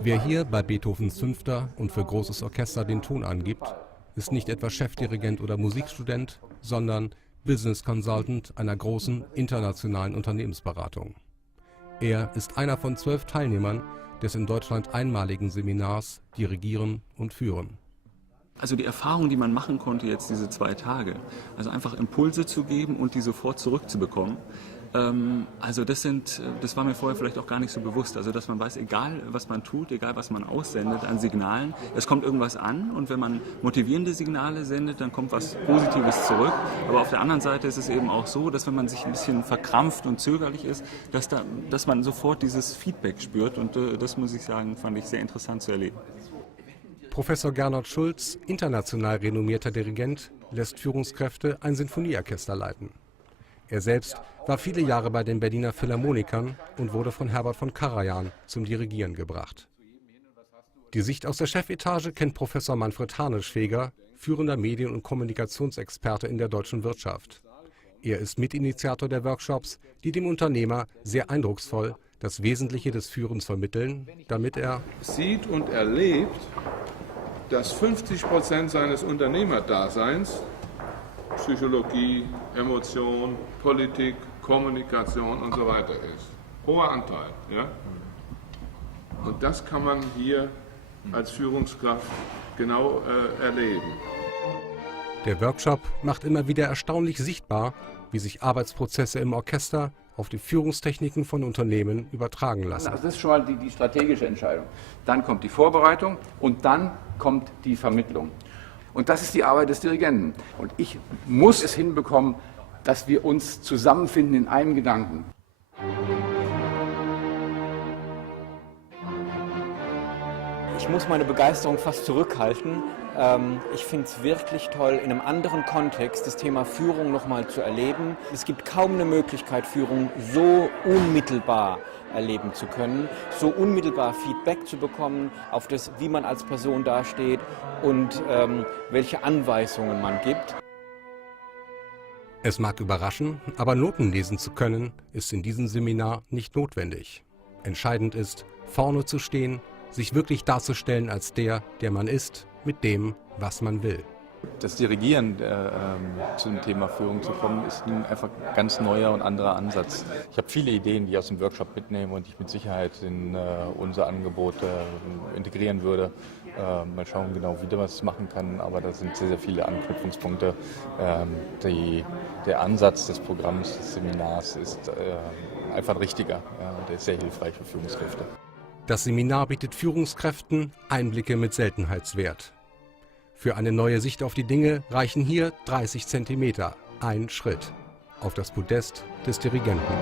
Wer hier bei Beethovens Fünfter und für großes Orchester den Ton angibt, ist nicht etwa Chefdirigent oder Musikstudent, sondern Business Consultant einer großen internationalen Unternehmensberatung. Er ist einer von 12 Teilnehmern des in Deutschland einmaligen Seminars Dirigieren und Führen. Also die Erfahrung, die man machen konnte jetzt diese 2 Tage, also einfach Impulse zu geben und die sofort zurückzubekommen, also das war mir vorher vielleicht auch gar nicht so bewusst, also dass man weiß, egal was man tut, egal was man aussendet an Signalen, es kommt irgendwas an und wenn man motivierende Signale sendet, dann kommt was Positives zurück, aber auf der anderen Seite ist es eben auch so, dass wenn man sich ein bisschen verkrampft und zögerlich ist, dass man sofort dieses Feedback spürt und das muss ich sagen, fand ich sehr interessant zu erleben. Professor Gernot Schulz, international renommierter Dirigent, lässt Führungskräfte ein Sinfonieorchester leiten. Er selbst war viele Jahre bei den Berliner Philharmonikern und wurde von Herbert von Karajan zum Dirigieren gebracht. Die Sicht aus der Chefetage kennt Professor Manfred Harnischfeger, führender Medien- und Kommunikationsexperte in der deutschen Wirtschaft. Er ist Mitinitiator der Workshops, die dem Unternehmer sehr eindrucksvoll das Wesentliche des Führens vermitteln, damit er sieht und erlebt, dass 50% seines Unternehmerdaseins Psychologie, Emotion, Politik, Kommunikation und so weiter ist. Hoher Anteil. Ja? Und das kann man hier als Führungskraft genau erleben. Der Workshop macht immer wieder erstaunlich sichtbar, wie sich Arbeitsprozesse im Orchester auf die Führungstechniken von Unternehmen übertragen lassen. Also das ist schon mal die strategische Entscheidung. Dann kommt die Vorbereitung und dann kommt die Vermittlung. Und das ist die Arbeit des Dirigenten. Und ich muss es hinbekommen, dass wir uns zusammenfinden in einem Gedanken. Ich muss meine Begeisterung fast zurückhalten. Ich finde es wirklich toll, in einem anderen Kontext das Thema Führung nochmal zu erleben. Es gibt kaum eine Möglichkeit, Führung so unmittelbar erleben zu können, so unmittelbar Feedback zu bekommen auf das, wie man als Person dasteht und welche Anweisungen man gibt. Es mag überraschen, aber Noten lesen zu können, ist in diesem Seminar nicht notwendig. Entscheidend ist, vorne zu stehen, sich wirklich darzustellen als der man ist, mit dem, was man will. Das Dirigieren zum Thema Führung zu kommen, ist nun einfach ein ganz neuer und anderer Ansatz. Ich habe viele Ideen, die ich aus dem Workshop mitnehme und die ich mit Sicherheit in unser Angebot integrieren würde. Mal schauen genau, wie man es machen kann, aber da sind sehr, sehr viele Anknüpfungspunkte. Der Ansatz des Programms, des Seminars ist einfach ein richtiger, und der ist sehr hilfreich für Führungskräfte. Das Seminar bietet Führungskräften Einblicke mit Seltenheitswert. Für eine neue Sicht auf die Dinge reichen hier 30 Zentimeter, ein Schritt auf das Podest des Dirigenten.